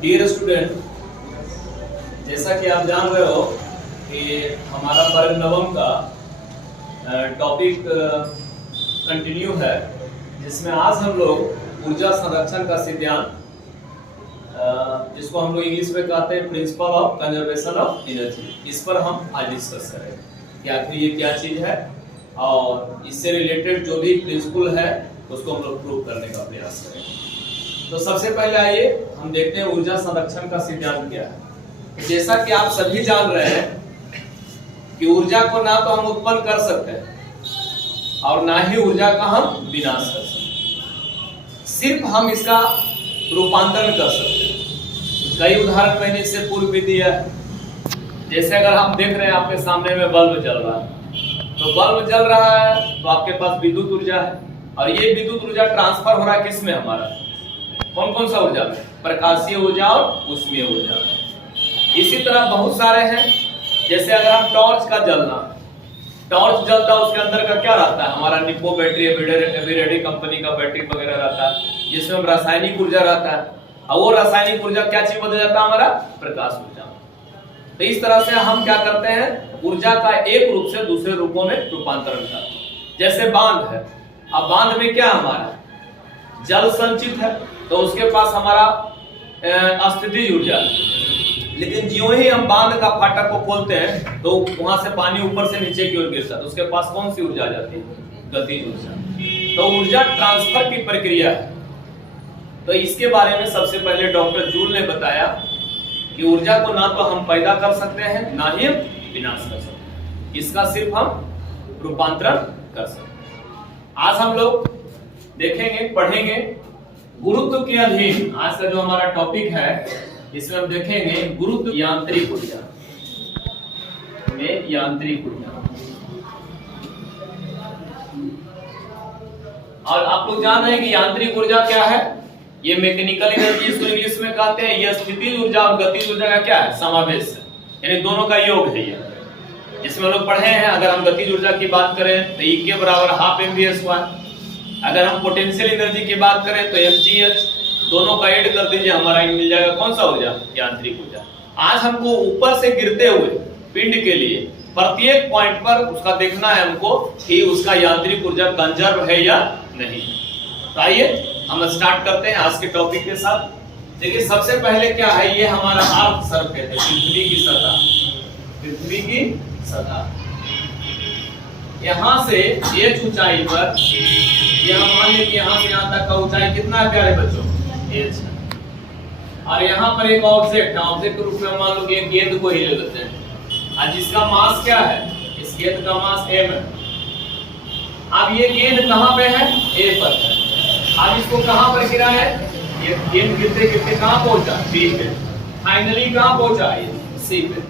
Dear student, जैसा कि आप जान रहे हो कि हमारा वर्ग नवम का टॉपिक कंटिन्यू है, जिसमें आज हम लोग ऊर्जा संरक्षण का सिद्धांत, जिसको हम लोग इंग्लिश में कहते हैं principle of conservation of energy, इस पर हम आज डिस्कस करेंगे कि आखिर ये क्या चीज है और इससे रिलेटेड जो भी प्रिंसिपल है उसको हम लोग प्रूव करने का प्रयास करेंगे। तो सबसे पहले आइए हम देखते हैं ऊर्जा संरक्षण का सिद्धांत क्या है। जैसा कि आप सभी जान रहे हैं कि ऊर्जा को ना तो हम उत्पन्न कर सकते हैं और ना ही ऊर्जा का हम विनाश कर सकते हैं, सिर्फ हम इसका रूपांतरण कर सकते हैं। कई उदाहरण मैंने इससे पूर्व भी दिया है। जैसे अगर हम देख रहे हैं आपके सामने में बल्ब जल रहा है, तो बल्ब जल रहा है तो आपके पास विद्युत ऊर्जा है और ये विद्युत ऊर्जा ट्रांसफर हो रहा है किसमें, हमारा कौन कौन सा ऊर्जा में, प्रकाशीय ऊर्जा और ऊष्मीय ऊर्जा में। इसी तरह बहुत सारे हैं। जैसे अगर हम टॉर्च का जलना, टॉर्च जलता है उसके अंदर का क्या रहता है, हमारा निप्पो बैटरी, एवरेडी कंपनी का बैटरी वगैरह रहता है, जिसमें रासायनिक ऊर्जा रहता है और वो रासायनिक ऊर्जा क्या चीज बदल जाता है, हमारा प्रकाश ऊर्जा। तो इस तरह से हम क्या करते हैं, ऊर्जा का एक रूप से दूसरे रूपों में रूपांतरण करते हैं। जैसे बांध है, अब बांध में क्या हमारा जल संचित है तो उसके पास हमारा स्थितिज ऊर्जा है, लेकिन ज्यों ही हम बांध का फाटक को खोलते हैं तो वहां से पानी ऊपर से नीचे की ओर गिरता है, तो उसके पास कौन सी ऊर्जा आ जाती है, गतिज ऊर्जा। तो ऊर्जा ट्रांसफर की प्रक्रिया है। तो इसके बारे में सबसे पहले डॉक्टर जूल ने बताया कि ऊर्जा को ना तो हम पैदा कर सकते हैं ना ही विनाश कर सकते हैं, इसका सिर्फ हम रूपांतरण कर सकते हैं। आज हम लोग देखेंगे, पढ़ेंगे गुरुत्व के अधीन। आज का जो हमारा टॉपिक है इसमें हम देखेंगे गुरुत्व यांत्रिक ऊर्जा में यांत्रिक ऊर्जा। और आप लोग जान रहे हैं कि यांत्रिक ऊर्जा क्या है, ये मैकेनिकल एनर्जी इसको इंग्लिश में कहते हैं। यह स्थितिज ऊर्जा और गतिज ऊर्जा का क्या है, समावेश है, यानी दोनों का योग है। ये जिसमें हम लोग पढ़े हैं, अगर हम गतिज ऊर्जा की बात करें तो E के बराबर हाफ mv²। अगर हम पोटेंशियल एनर्जी की बात करें तो mgh, दोनों का ऐड कर दीजिए, हमारा मिल जाएगा कौन सा ऊर्जा, यांत्रिक ऊर्जा। आज हमको ऊपर से गिरते हुए पिंड के लिए प्रत्येक पॉइंट पर उसका देखना है हमको कि उसका यांत्रिक ऊर्जा कंजर्व है या नहीं। तो आइए हम स्टार्ट करते हैं आज के टॉपिक के साथ। देखिए सबसे पहले क्या है, ये हमारा अर्थ सरफेस है, पृथ्वी की सतह, पृथ्वी की सतह। यहाँ से एक ऊंचाई पर, यह मान लीजिए यहाँ से यहाँ तक का ऊंचाई कितना है प्यारे बच्चों, h है। और यहाँ पर एक ऑब्जेक्ट है, ऑब्जेक्ट के रूप में मान लो एक गेंद को ही ले लेते हैं और जिसका मास क्या है, इस गेंद का मास m है। अब ये गेंद कहाँ पे है, a पर है। अब इसको कहाँ पर गिरा है, ये गेंद गिरते गिरते कहाँ पहुंचा, B पे, फाइनली कहाँ पहुंचा, ये C पे।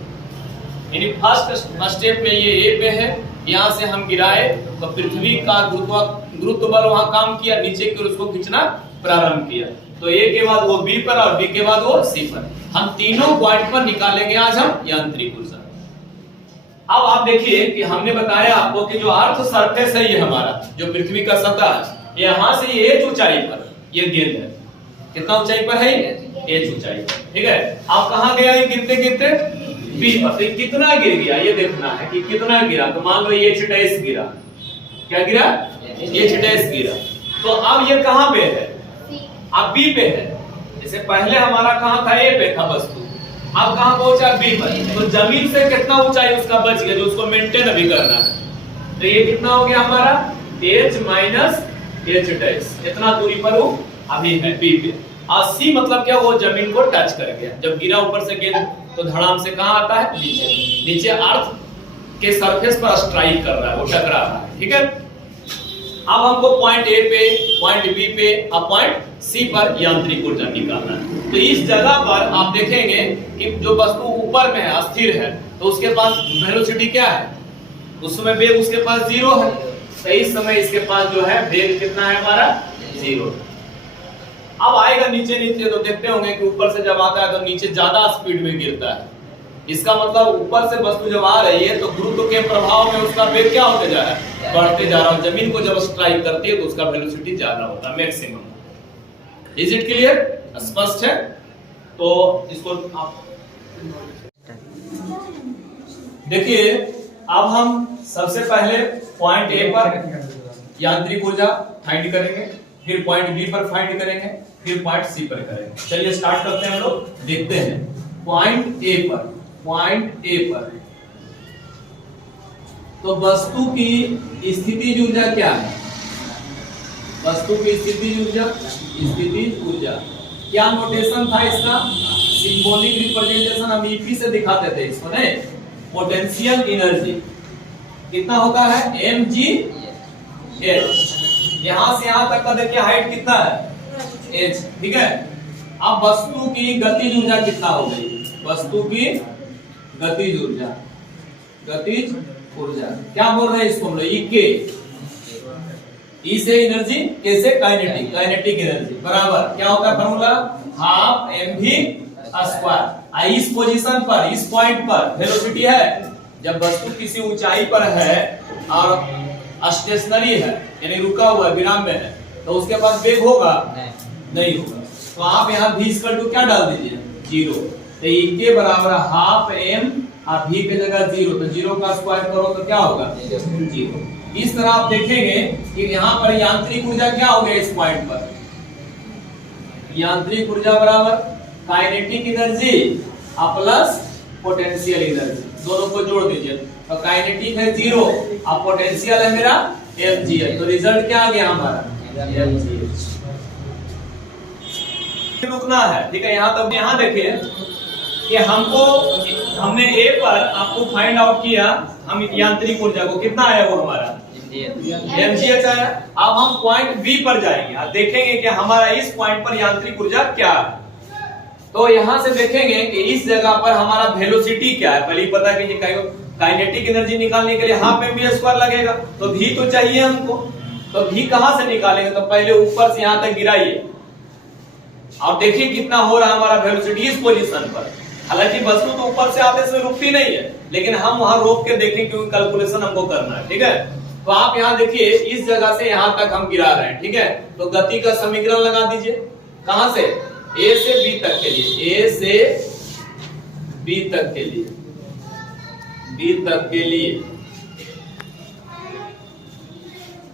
यानी फर्स्ट स्टेप में ये A पे है, यहाँ से हम गिराए तो पृथ्वी का गुरुत्व बल वहां काम किया, नीचे की ओर उसको खींचना प्रारंभ किया। तो A के बाद वो B पर और B के बाद वो C पर। हम तीनों पॉइंट पर निकालेंगे आज हम यांत्रिक ऊर्जा। अब आप देखिए कि हमने बताया आपको कि जो अर्थ सरफेस है, ये हमारा जो पृथ्वी का सतह है, यहाँ से ये ऊंचाई पर ये गेंद है, कितना ऊंचाई पर है, ये ऊंचाई पर, ठीक है। अब कहाँ गया ये गिरते गिरते, B पर। तो कितना गिर गया ये देखना है कि कितना गिरा। तो मान लो ये h' गिरा, क्या गिरा, h' गिरा। तो अब ये कहाँ पे है, अब B पे है। जैसे पहले हमारा कहाँ था, A पे था वस्तु, अब कहाँ पहुंचा, B पर। तो जमीन से कितना ऊंचाई उसका बच गया जो उसको मेंटेन अभी करना है। तो ये कितना हो गया हमारा, h माइनस h', इतना दूरी पर वो अभी है B पे। और C मतलब क्या, वो जमीन को टच कर गया। जब गिरा ऊपर से गेंद तो धड़ाम से कहाँ आता है, नीचे, नीचे अर्थ के सरफेस पर स्ट्राइक कर रहा है, वो टकरा रहा है, ठीक है। अब हमको पॉइंट A पे, पॉइंट B पे और पॉइंट C पर यांत्रिक ऊर्जा निकालना है। तो इस जगह पर आप देखेंगे कि जो वस्तु ऊपर में है, स्थिर है, तो उसके पास वेलोसिटी क्या है, उस समय वेग उसके पास 0 है। तो इस समय इसके पास जो है वेग कितना है हमारा, 0। अब आएगा नीचे नीचे तो देखते होंगे कि ऊपर से जब आता है तो नीचे ज्यादा स्पीड में गिरता है। इसका मतलब ऊपर से वस्तु जब आ रही है तो गुरुत्व के प्रभाव में उसका वेग क्या होते जा रहा है, बढ़ते जा रहा है। जमीन को जब स्ट्राइक करती है तो उसका वेलोसिटी ज्यादा होता है, मैक्सिमम। इज इट क्लियर, स्पष्ट है? तो इसको आप देखिए, अब हम सबसे पहले पॉइंट ए पर यांत्रिक ऊर्जा फाइंड करेंगे, फिर पॉइंट बी पर फाइंड करेंगे, फिर पॉइंट सी पर करेंगे। चलिए स्टार्ट करते हैं हम लोग, देखते हैं पॉइंट ए पर तो वस्तु की स्थितिज ऊर्जा क्या है? वस्तु की स्थितिज ऊर्जा क्या नोटेशन था इसका? सिंबॉलिक रिप्रेजेंटेशन हम ईपी से दिखाते थे इसको, नहीं? पोटेंशियल एनर्जी कितना होता है? mg h। यहां से यहां तक का देखिए हाइट कितना है? h, ठीक है। अब वस्तु की गतिज ऊर्जा कितना हो गई? वस्तु की गतिज ऊर्जा क्या बोल रहे हैं इसको हम लोग? E के, E से एनर्जी, K से काइनेटिक एनर्जी बराबर क्या होता है फॉर्मूला? Half mv square. इस पोजीशन पर, इस पॉइंट पर वेलोसिटी है, जब वस्तु किसी ऊंचाई पर है और स्टेशनरी है यानी रुका हुआ है, विराम में है, तो उसके पास वेग होगा? नहीं होगा। तो आप यहाँ v इक्वल टू क्या डाल दीजिए? 0। तो E के बराबर हाफ m और v पे जगह 0, तो 0 का स्क्वायर करो तो क्या होगा? 0। इस तरह आप देखेंगे कि यहाँ पर यांत्रिक ऊर्जा क्या हो गया इस पॉइंट पर? यांत्रिक ऊर्जा बराबर kinetic energy plus potential energy, दोनों को जोड़ दीजिए तो काइनेटिक है 0 और पोटेंशियल है मेरा mg है, तो रिजल्ट क्या आ गया हमारा? mgh। रुकना है, ठीक है। यहाँ तक यहाँ देखिए कि हमने ए पर आपको फाइंड आउट किया, हम यांत्रिक ऊर्जा को कितना आया वो हमारा mgh आया। अब हम पॉइंट बी पर जाएंगे और देखेंगे कि हमारा इस पॉइंट पर यांत्रिक ऊर्जा क्या है। तो यहां से देखेंगे कि इस जगह पर हमारा वेलोसिटी क्या है। पहले पता है कि काइनेटिक एनर्जी निकालने के लिए हाफ mv स्क्वायर लगेगा, तो v तो चाहिए हमको। तो v कहां से निकालेंगे? तो पहले ऊपर से यहां तक गिराइए और देखिए कितना हो रहा है हमारा वेलोसिटी इस पोजीशन पर। हालांकि वस्तु तो ऊपर से आते से रुकती नहीं है, लेकिन हम वहां रोक के देखें क्योंकि कैलकुलेशन हमको करना है, ठीक है। तो आप यहाँ देखिए इस जगह से यहाँ तक हम गिरा रहे हैं, ठीक है। तो गति का समीकरण लगा दीजिए, कहां से? A से B तक के लिए, A से B तक के लिए, B तक के लिए।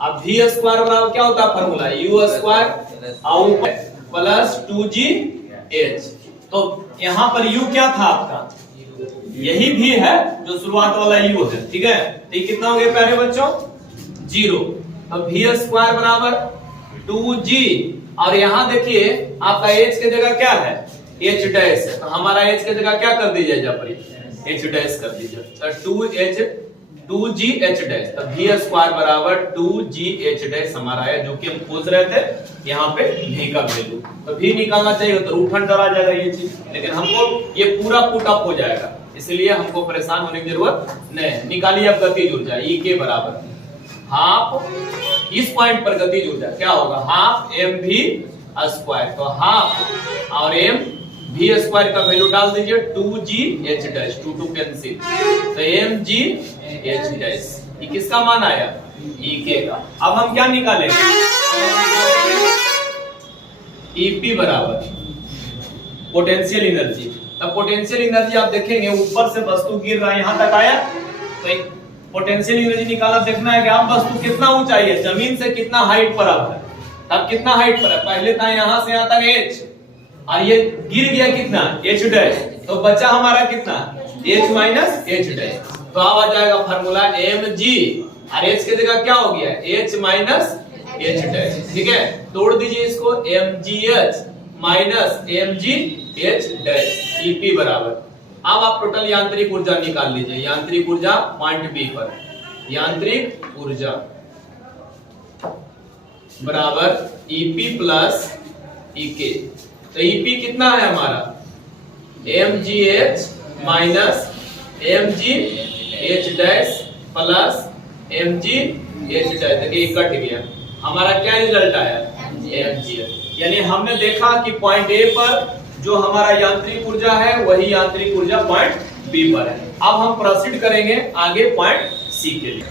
अब v स्क्वायर बराबर क्या होता है formula? u square plus 2gh। तो यहाँ पर u क्या था आपका? यही भी है जो शुरुआत वाला u है, ठीक है। तो ये कितना हो गया प्यारे बच्चों? 0। अब v स्क्वायर बराबर 2g और यहाँ देखिए आपका h की जगह क्या है? h डैश है, तो हमारा h की जगह क्या कर दीजिए? जब h डैश कर दीजिए, तो 2gh डैश। तो v स्क्वायर बराबर 2gh डैश हमारा है, जो कि हम खोज रहे थे यहाँ पे v का वैल्यू। तो v निकालना चाहिए तो उठन डरा जाएगा ये चीज, लेकिन हमको ये पूरा पुट अप हो जाएगा, इसलिए हमको परेशान होने की जरूरत नहीं। निकालिए अब गतिज ऊर्जा E के बराबर हाफ, इस पॉइंट पर गतिज ऊर्जा क्या होगा? Half mv square. तो हाफ और v स्क्वायर का वैल्यू डाल दीजिए 2gh डैश, 2 2 कैंसिल, तो mgh डैश। ये किसका मान आया? E के का। अब हम क्या निकालेंगे? EP बराबर पोटेंशियल एनर्जी। तब पोटेंशियल एनर्जी आप देखेंगे ऊपर से वस्तु गिर रहा है, यहाँ तक आया, तो पोटेंशियल एनर्जी निकाला। देखना है कि आप वस्तु कितना ऊंचाई है, जमीन से कितना हाइट पर आप है, तब कितना हाइट पर है। पहले था यहाँ से यहाँ तक h और ये गिर गया कितना? h dash. तो बचा हमारा कितना? h minus h dash. तो अब आ जाएगा फॉर्मूला mg और h की जगह क्या हो गया? h माइनस h डैश, ठीक है। तोड़ दीजिए इसको, mgh minus mgh dash EP बराबर। अब आप टोटल यांत्रिक ऊर्जा निकाल लीजिए। यांत्रिक ऊर्जा पॉइंट बी पर, यांत्रिक ऊर्जा बराबर EP प्लस EK। तो EP कितना है हमारा? mgh minus mgh dash plus mgh dash. देखिए कट गया, हमारा क्या रिजल्ट आया? mgh। यानी हमने देखा कि पॉइंट ए पर जो हमारा यांत्रिक ऊर्जा है वही यांत्रिक ऊर्जा पॉइंट बी पर है। अब हम प्रोसीड करेंगे आगे पॉइंट सी के लिए।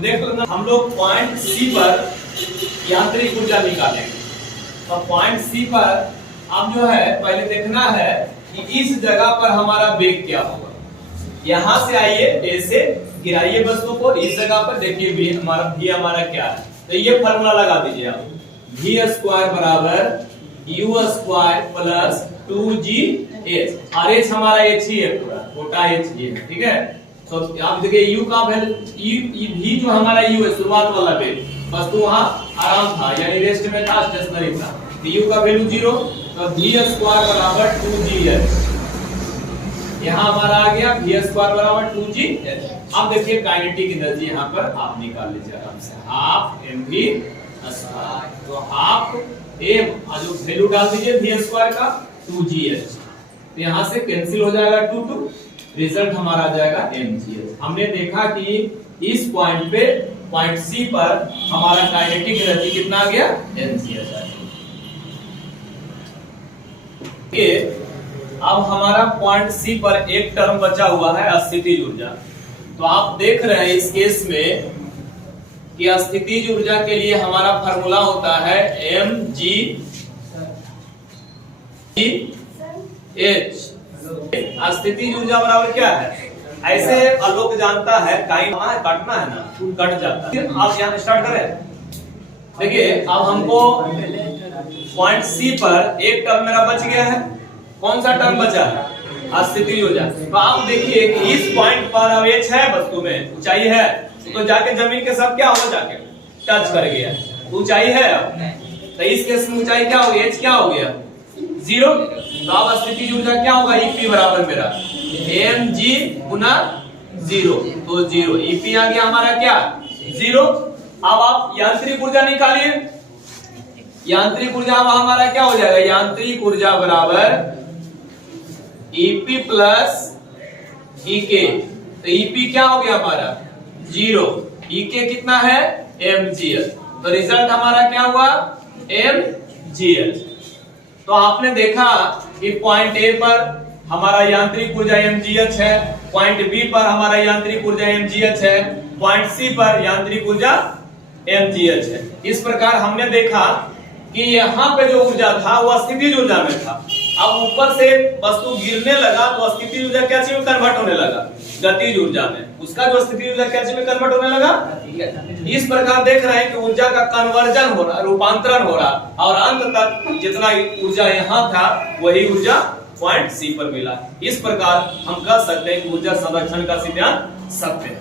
देख लो हम लोग पॉइंट सी पर यांत्रिक ऊर्जा निकालेंगे। तो पॉइंट सी पर अब जो है पहले देखना है कि इस जगह पर हमारा वेग क्या होगा। यहां से आइए, ए से गिराइए वस्तु को, इस जगह पर देखिए v हमारा क्या है। तो ये फार्मूला लगा दीजिए आप, v स्क्वायर बराबर u स्क्वायर प्लस 2gh, और h हमारा h ही है, पूरा छोटा h ही है, ठीक है। तो आप देखिए u का वैल्यू v जो हमारा u है शुरुआत वाला वेग, वस्तु वहां आराम था यानी रेस्ट में था, स्टेशनरी था, तो u का वैल्यू 0, तो v स्क्वायर बराबर 2gh, यहाँ हमारा आ गया v स्क्वायर बराबर 2gh। अब देखिए काइनेटिक एनर्जी यहाँ पर आप निकाल लीजिए आराम से, हाफ mv स्क्वायर, तो हाफ m जो वैल्यू डाल दीजिए v स्क्वायर का 2gh, तो यहाँ से कैंसिल हो जाएगा 2 रिजल्ट हमारा आ जाएगा mgh। हमने देखा कि इस पॉइंट पे, पॉइंट C पर हमारा काइनेटिक एनर्जी कितना आ गया, mgh आ गया। अब हमारा पॉइंट C पर एक टर्म बचा हुआ है अस्थितिज ऊर्जा। तो आप देख रहे हैं इस केस में कि अस्थितिज ऊर्जा के लिए हमारा फार्मूला होता है mgh। अस्थितिज ऊर्जा बराबर क्या है, ऐसे लोग जानता है, काटना है ना, कट जाता है। आप यहाँ स्टार्ट करें, देखिए अब हमको पॉइंट C पर एक टर्म मेरा बच गया है। कौन सा टर्म बचा है, अस्थितिज ऊर्जा। तो आप देखिए कि इस पॉइंट पर अब h है, वस्तु में ऊंचाई है, तो जाके जमीन के साथ क्या होगा, जाके टच कर गया, ऊंचाई है। अब तो इस केस में ऊंचाई क्या हो गई, h क्या हो गया, 0। तो अब अस्थितिज ऊर्जा क्या होगा, EP बराबर मेरा mg गुना 0, तो 0 EP आ गया हमारा क्या, 0। अब आप यांत्रिक ऊर्जा निकालिए, यांत्रिक ऊर्जा हमारा क्या हो जाएगा, यांत्रिक ऊर्जा बराबर EP प्लस EK, तो EP क्या हो गया हमारा 0, EK कितना है mgh, तो रिजल्ट हमारा क्या हुआ mgh। तो आपने देखा कि पॉइंट A पर हमारा यांत्रिक ऊर्जा mgh है, पॉइंट B पर हमारा यांत्रिक ऊर्जा mgh है, पॉइंट C पर यांत्रिक ऊर्जा mgh है। इस प्रकार हमने देखा कि यहाँ पे जो ऊर्जा था वो अस्थितिज ऊर्जा में था। अब ऊपर से वस्तु गिरने लगा तो अस्थितिज ऊर्जा क्या चीज में कन्वर्ट होने लगा, गतिज ऊर्जा में। उसका जो अस्थितिज ऊर्जा क्या चीज में कन्वर्ट होने लगा। इस प्रकार देख रहे हैं कि ऊर्जा का कन्वर्जन हो रहा, रूपांतरण हो रहा, और अंत तक जितना ऊर्जा यहाँ था वही ऊर्जा पॉइंट C पर मिला। इस प्रकार हम कह सकते हैं कि ऊर्जा संरक्षण का सिद्धांत सत्य है।